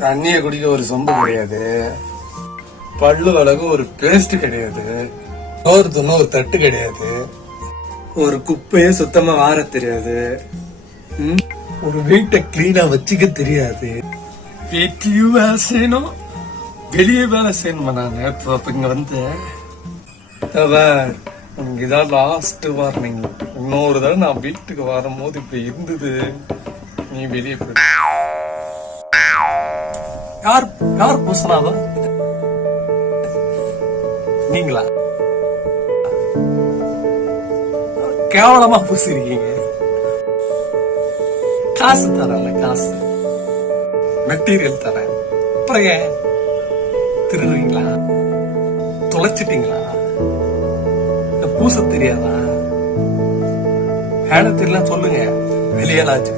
தண்ணிய குடிக்க ஒரு சொம்பு கிடையாது. பல்லு வழக்கு ஒரு பேஸ்ட் கிடையாது. சோறு துண்ண ஒரு தட்டு கிடையாது. ஒரு குப்பையே சுத்தமா வார தெரியாது. ஒரு வீட்டை கிளீனா வச்சுக்க தெரியாது. வீட்லயும் வேலை செய்யணும். வெளியே வேலை செய்யணுமா நான்? இப்போ இங்க வந்து உனக்கு இதான் லாஸ்ட் வார்னிங் இன்னொரு தடவை நான் வீட்டுக்கு வரும்போது இப்படி இருந்தது. நீ வெளியே போயிடு. யார் யார் பூசனாவ நீங்களா? கேவலமா பூசிருக்கீங்க. காசு தரல காசு. மெட்டீரியல் தரேன். அப்புறம் ஏன்? திருடுறீங்களா? தொலைச்சிட்டீங்களா? இந்த பூச தெரியாதா? ஹேண்ட தெரியல சொல்லுங்க. வெளியெல்லாம் வச்சு